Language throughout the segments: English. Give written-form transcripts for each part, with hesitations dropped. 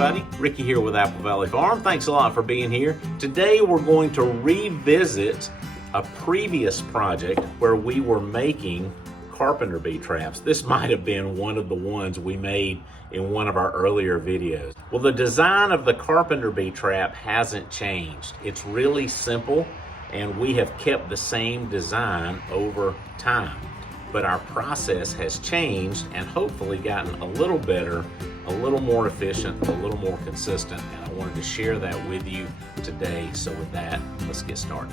everybody. Ricky here with Apple Valley Farm. Thanks a lot for being here. Today we're going to revisit a previous project where we were making Carpenter bee traps. This might have been one of the ones we made in one of our earlier videos. Well, the design of the Carpenter bee trap hasn't changed. It's really simple, and we have kept the same design over time. But our process has changed and hopefully gotten a little better, a little more efficient, a little more consistent. And I wanted to share that with you today. So with that, let's get started.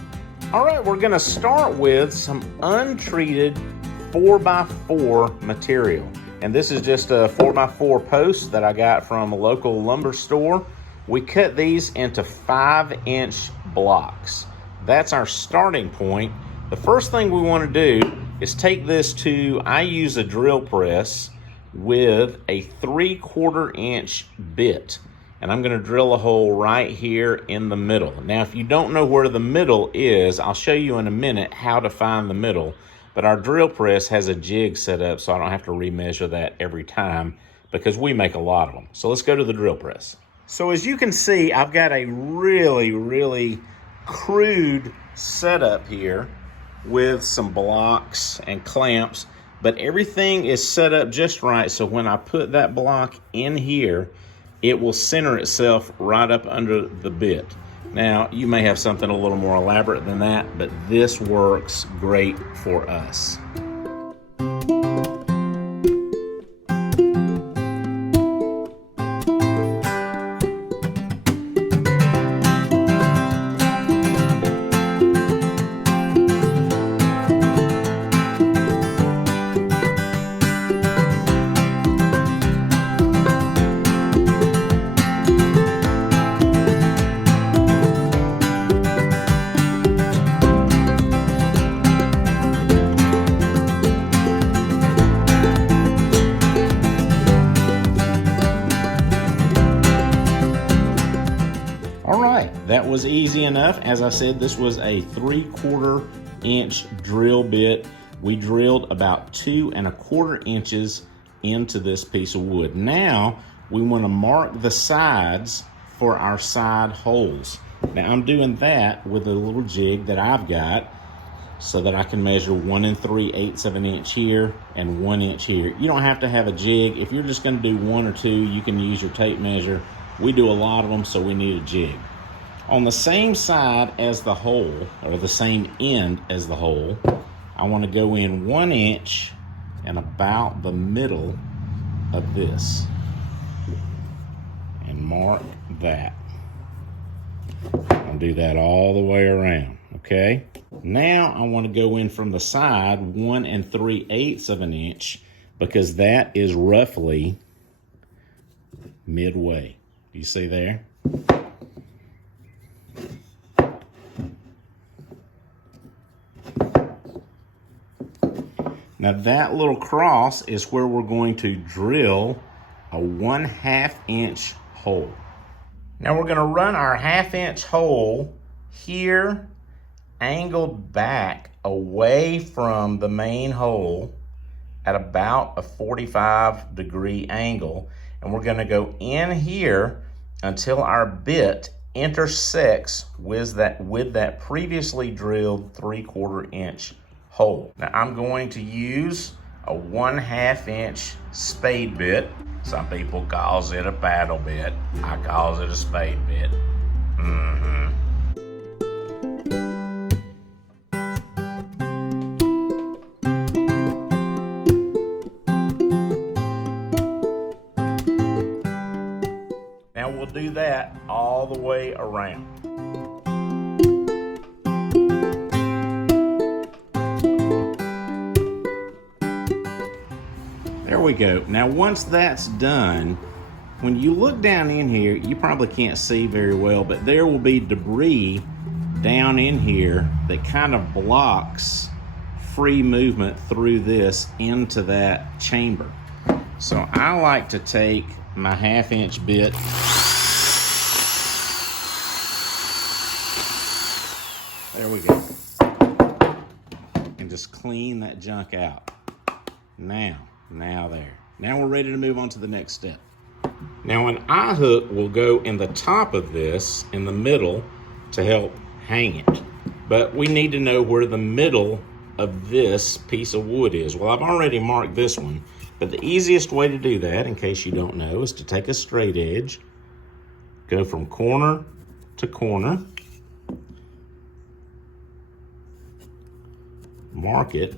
All right, we're gonna start with some untreated 4x4 material. And this is just a 4x4 post that I got from a local lumber store. We cut these into 5-inch blocks. That's our starting point. The first thing we want to do is take this to, I use a drill press with a 3/4 inch bit. And I'm gonna drill a hole right here in the middle. Now, if you don't know where the middle is, I'll show you in a minute how to find the middle. But our drill press has a jig set up so I don't have to remeasure that every time because we make a lot of them. So let's go to the drill press. So as you can see, I've got a really crude setup here with some blocks and clamps, but everything is set up just right so when I put that block in here, it will center itself right up under the bit. Now, you may have something a little more elaborate than that, but this works great for us. That was easy enough. As I said, this was a 3/4 inch drill bit. We drilled about 2 1/4 inches into this piece of wood. Now we want to mark the sides for our side holes. Now I'm doing that with a little jig that I've got so that I can measure 1 3/8 of an inch here and 1 inch here. You don't have to have a jig. If you're just going to do 1 or 2, you can use your tape measure. We do a lot of them, so we need a jig. On the same side as the hole, or the same end as the hole, I want to go in 1 inch and about the middle of this and mark that. I'll do that all the way around, okay? Now I want to go in from the side 1 3/8 of an inch because that is roughly midway. You see there? Now that little cross is where we're going to drill a 1/2 inch hole. Now we're going to run our 1/2 inch hole here, angled back away from the main hole at about a 45-degree angle. And we're going to go in here until our bit intersects with that previously drilled 3/4 inch hole. Now I'm going to use a 1/2 inch spade bit. Some people calls it a paddle bit. I calls it a spade bit. Now we'll do that all the way around. There we go. Now once that's done, when you look down in here, you probably can't see very well, but there will be debris down in here that kind of blocks free movement through this into that chamber. So I like to take my 1/2 inch bit there we go, and just clean that junk out. Now there. Now we're ready to move on to the next step. Now an eye hook will go in the top of this, in the middle, to help hang it. But we need to know where the middle of this piece of wood is. Well, I've already marked this one, but the easiest way to do that, in case you don't know, is to take a straight edge, go from corner to corner, mark it,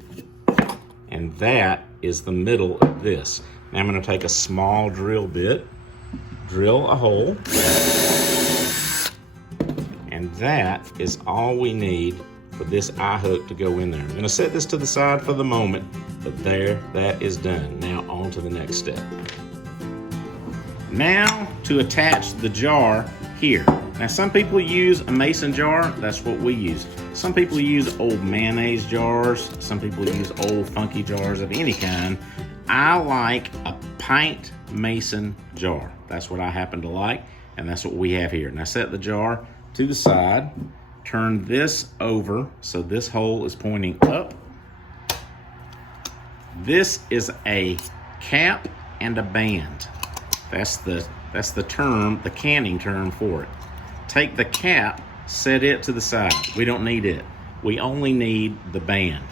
and that is the middle of this. Now I'm going to take a small drill bit, drill a hole, and that is all we need for this eye hook to go in there. I'm going to set this to the side for the moment, but there, that is done. Now on to the next step. Now to attach the jar here. Now some people use a mason jar, that's what we use. Some people use old mayonnaise jars, some people use old funky jars of any kind. I like a pint mason jar. That's what I happen to like, and that's what we have here. Now set the jar to the side, turn this over so this hole is pointing up. This is a cap and a band. That's the term, the canning term for it. Take the cap, set it to the side. We don't need it. We only need the band.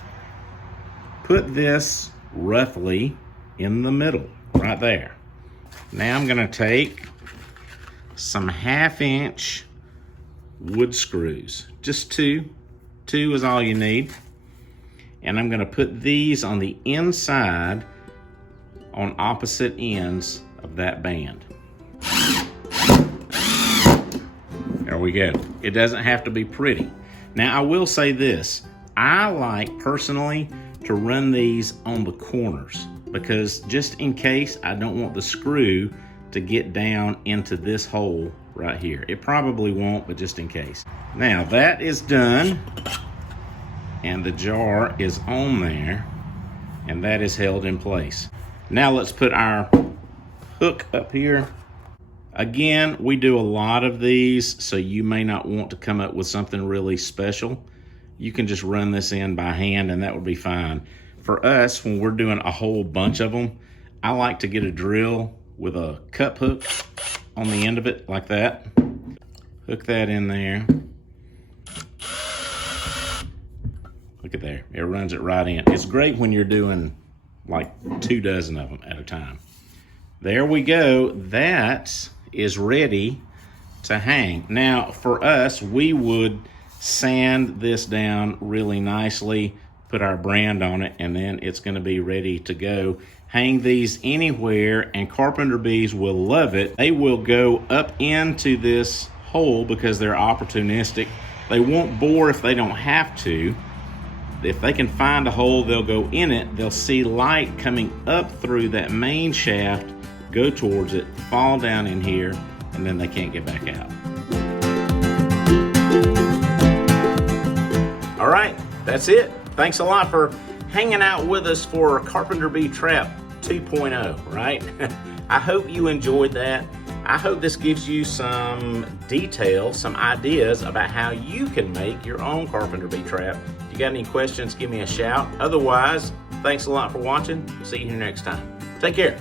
Put this roughly in the middle, right there. Now I'm gonna take some 1/2-inch wood screws, just two is all you need, and I'm going to put these on the inside on opposite ends of that band. There we go. It doesn't have to be pretty. Now I will say this, I like personally to run these on the corners because just in case I don't want the screw to get down into this hole right here. It probably won't, but just in case. Now that is done, and the jar is on there, and that is held in place. Now let's put our hook up here. Again, we do a lot of these, so you may not want to come up with something really special. You can just run this in by hand, and that would be fine. For us, when we're doing a whole bunch of them, I like to get a drill with a cup hook on the end of it like that. Hook that in there. Look at there, it runs it right in. It's great when you're doing like 2 dozen of them at a time. There we go, that is ready to hang. Now for us, we would sand this down really nicely, put our brand on it, and then it's gonna be ready to go. Hang these anywhere and Carpenter bees will love it. They will go up into this hole because they're opportunistic. They won't bore if they don't have to. If they can find a hole, they'll go in it. They'll see light coming up through that main shaft, go towards it, fall down in here, and then they can't get back out. All right, that's it. Thanks a lot for hanging out with us for Carpenter Bee Trap 2.0, right? I hope you enjoyed that. I hope this gives you some details, some ideas about how you can make your own Carpenter Bee Trap. If you got any questions, give me a shout. Otherwise, thanks a lot for watching. See you here next time. Take care.